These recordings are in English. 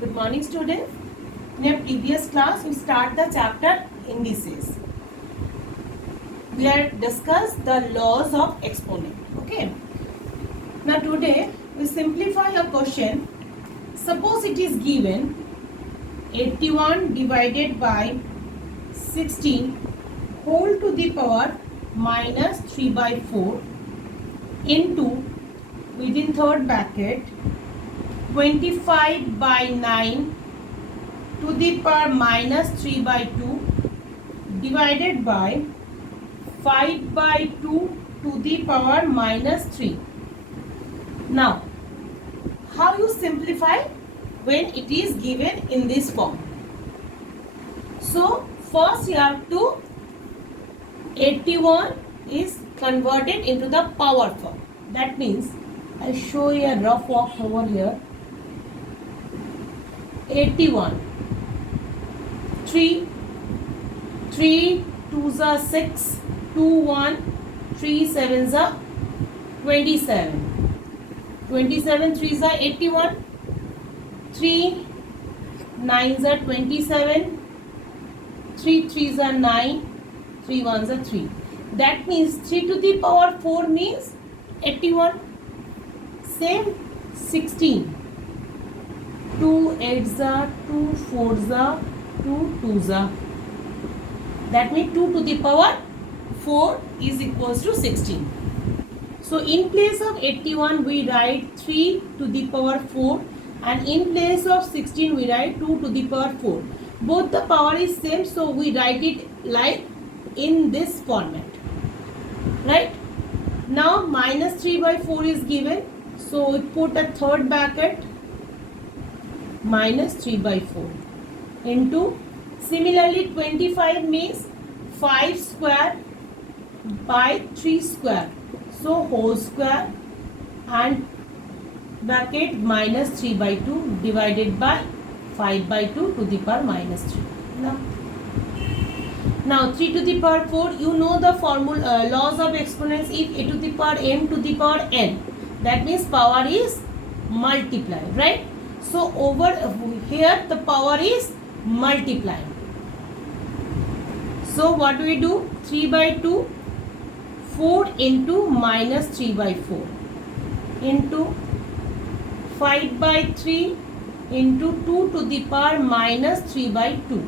Good morning, students. In our previous class, we start the chapter indices. We have discussed the laws of exponent. Okay. Now today we simplify a question. Suppose it is given 81 divided by 16 whole to the power minus 3 by 4 into within third bracket 25 by 9 to the power minus 3 by 2 divided by 5 by 2 to the power minus 3. Now, how you simplify when it is given in this form? So, first you have to 81 is converted into the power form. That means, I show you a rough walk over here. 81 3 2s are 6 2 1 3 7s are 27 27 3s are 81 3 9s are 27 3 3s are 9 3 1s are 3. That means 3 to the power 4 means 81. Same 16 2 8s are 2 4s are 2 2s are. That means 2 to the power 4 is equals to 16. So in place of 81 we write 3 to the power 4 and in place of 16 we write 2 to the power 4. Both the power is same, so we write it like in this format. Right? Now minus 3 by 4 is given, so we put a third bracket minus 3 by 4 into, similarly 25 means 5 square by 3 square, so whole square and bracket minus 3 by 2 divided by 5 by 2 to the power minus 3. Now 3 to the power 4, you know the formula laws of exponents. If a to the power m to the power n, that means power is multiplied, right? So over here the power is multiplying. So what do we do? 3 by 2, 4 into minus 3 by 4 into 5 by 3 into 2 to the power minus 3 by 2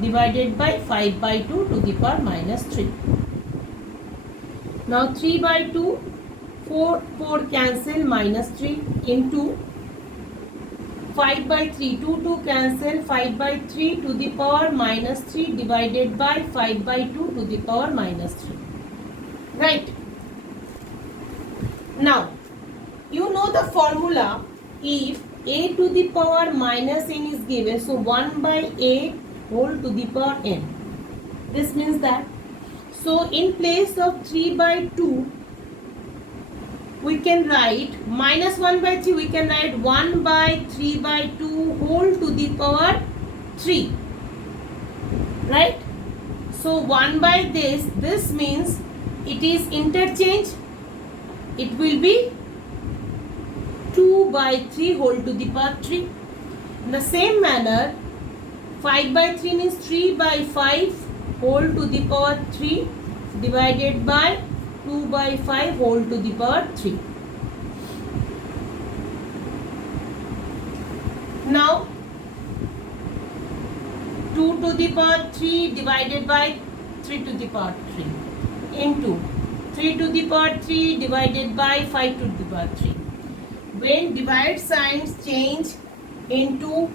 divided by 5 by 2 to the power minus 3. Now 3 by 2, 4 cancel minus 3 into 5 by 3, 2 cancel, 5 by 3 to the power minus 3 divided by 5 by 2 to the power minus 3. Right? Now, you know the formula. If a to the power minus n is given, so 1 by a whole to the power n. This means that, so in place of 3 by 2, we can write minus 1 by 3, we can write 1 by 3 by 2 whole to the power 3. Right? So 1 by this means it is interchange. It will be 2 by 3 whole to the power 3. In the same manner, 5 by 3 means 3 by 5 whole to the power 3 divided by 2 by 5 whole to the power 3. Now 2 to the power 3 divided by 3 to the power 3 into 3 to the power 3 divided by 5 to the power 3. When divide signs change into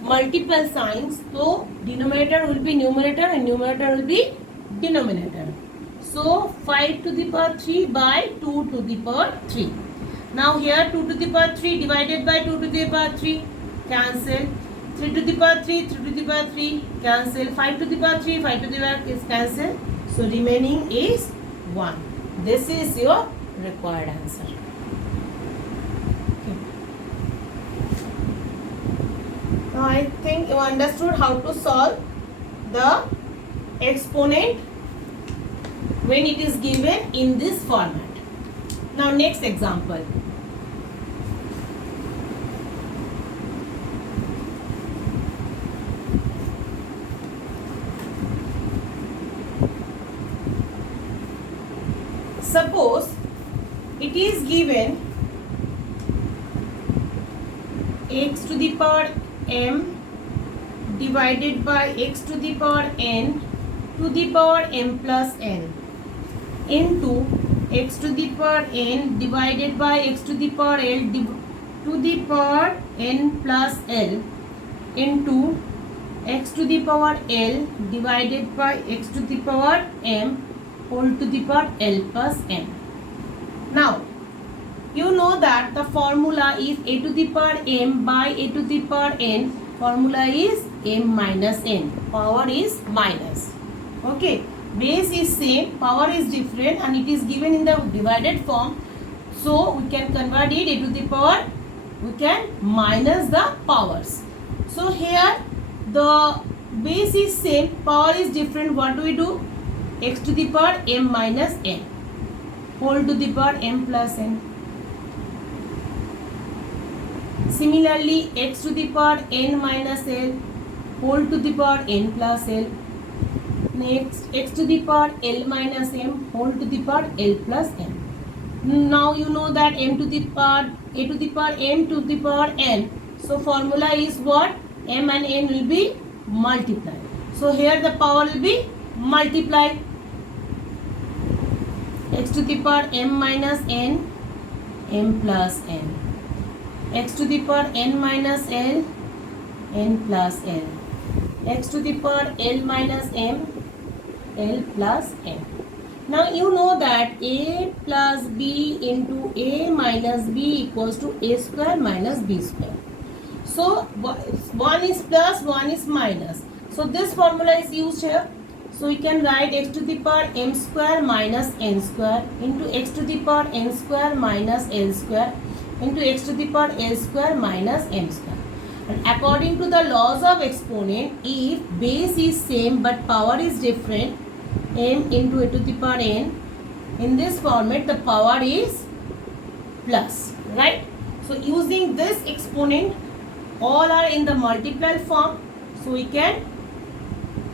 multiple signs, so denominator will be numerator and numerator will be denominator. So 5 to the power 3 by 2 to the power 3. Now here 2 to the power 3 divided by 2 to the power 3 cancel. 3 to the power 3, 3 to the power 3 cancel. 5 to the power 3, 5 to the power is cancel. So remaining is 1. This is your required answer. Okay. Now I think you understood how to solve the exponent when it is given in this format. Now next example. Suppose it is given x to the power m divided by x to the power n to the power m plus n into x to the power n divided by x to the power l to the power n plus l into x to the power l divided by x to the power m whole to the power l plus n. Now, you know that the formula is a to the power m by a to the power n. Formula is m minus n. Power is minus. Okay. Base is same, power is different, and it is given in the divided form. So, we can convert it a to the power. We can minus the powers. So, here the base is same, power is different. What do we do? X to the power m minus n whole to the power m plus n. Similarly, x to the power n minus l whole to the power n plus l. Next, x to the power l minus m whole to the power l plus m. Now you know that m to the power a to the power m to the power n. So formula is what? M and n will be multiplied. So here the power will be multiplied. X to the power m minus n, m plus n. X to the power n minus l, n plus l. X to the power l minus m, l plus m. Now you know that a plus b into a minus b equals to a square minus b square. So one is plus, one is minus. So this formula is used here. So we can write x to the power m square minus n square into x to the power n square minus l square into x to the power l square minus m square. And according to the laws of exponent, if base is same but power is different, m into a to the power n, in this format the power is plus, right? So using this exponent, all are in the multiplied form, so we can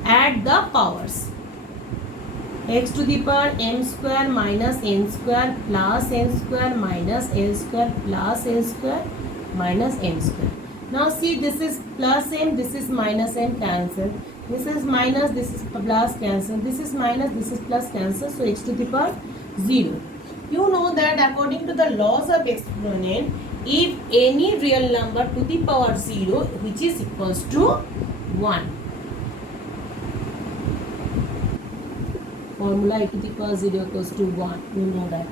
add the powers. X to the power m square minus n square plus n square minus l square plus l square minus m square. Now see, this is plus m, this is minus m, cancel. This is minus, this is plus, cancel. This is minus, this is plus, cancel. So x to the power 0. You know that according to the laws of exponent, if any real number to the power 0 which is equals to 1. Formula a to the power 0 equals to 1. You know that.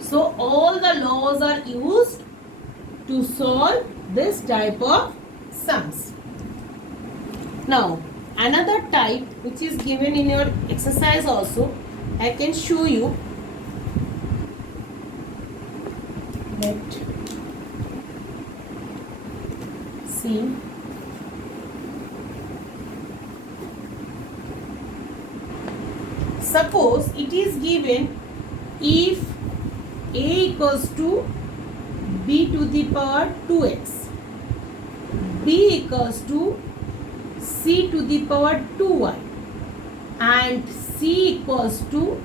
So all the laws are used to solve this type of sums. Now another type which is given in your exercise also, I can show you. Let's see. Suppose it is given if a equals to b to the power 2x, b equals to c to the power 2y, and c equals to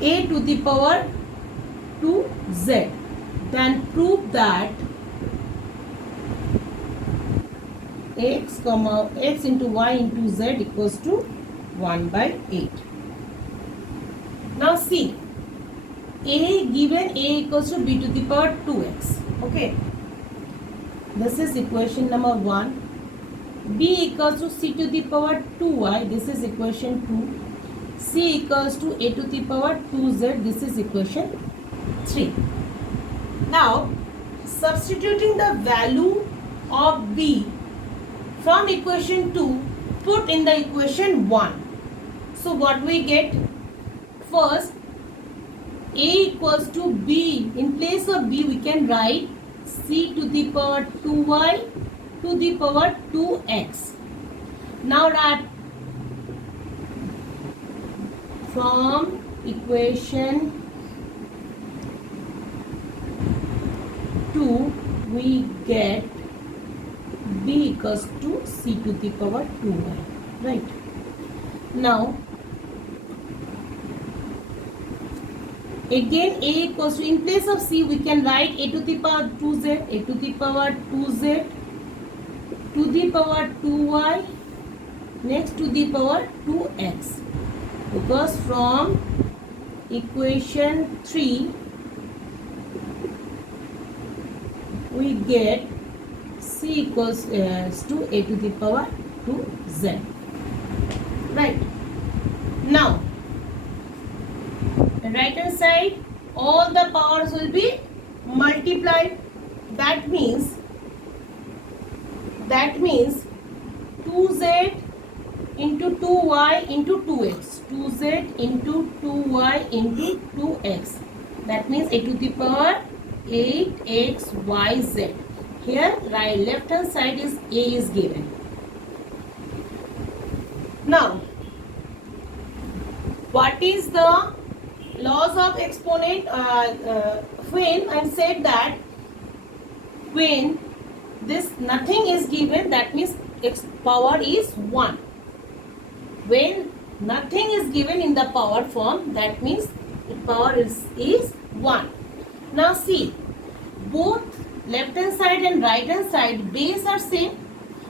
a to the power 2z, then prove that x into y into z equals to 1 by 8. Now see, a given a equals to b to the power 2x. Okay, this is equation number 1. B equals to c to the power 2y. This is equation 2. C equals to a to the power 2z. This is equation 3. Now substituting the value of b from equation 2, put in the equation 1. So what we get? First, a equals to b. In place of b, we can write c to the power 2y to the power 2x. Now that from equation 2, we get b equals to c to the power 2y. Right. Now Again a equals to, in place of c we can write a to the power 2z, a to the power 2z, to the power 2y, next to the power 2x, because from equation 3 we get c equals to a to the power 2z. Right. Now right hand side all the powers will be multiplied. That means 2z into 2y into 2x, 2z into 2y into 2x, that means a to the power 8xyz. Here right left hand side is a is given. Now what is the laws of exponent? When I said that when this nothing is given, that means x power is 1. When nothing is given in the power form, that means the power is 1. Now see, both left hand side and right hand side base are same,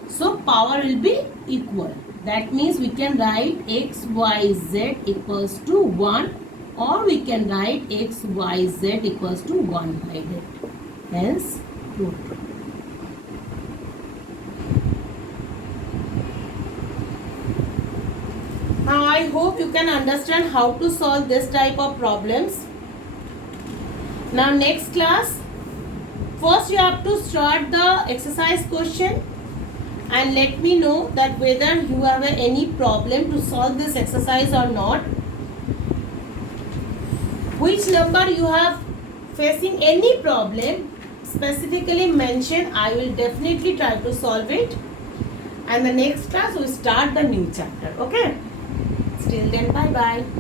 so power will be equal. That means we can write x y z equals to 1, or we can write x y z equals to 1/8. Hence root 2. Now I hope you can understand how to solve this type of problems. Now next class, first you have to start the exercise question and let me know that whether you have any problem to solve this exercise or not. Which number you have facing any problem, specifically mention. I will definitely try to solve it. And the next class we start the new chapter. Okay. Till then, bye bye.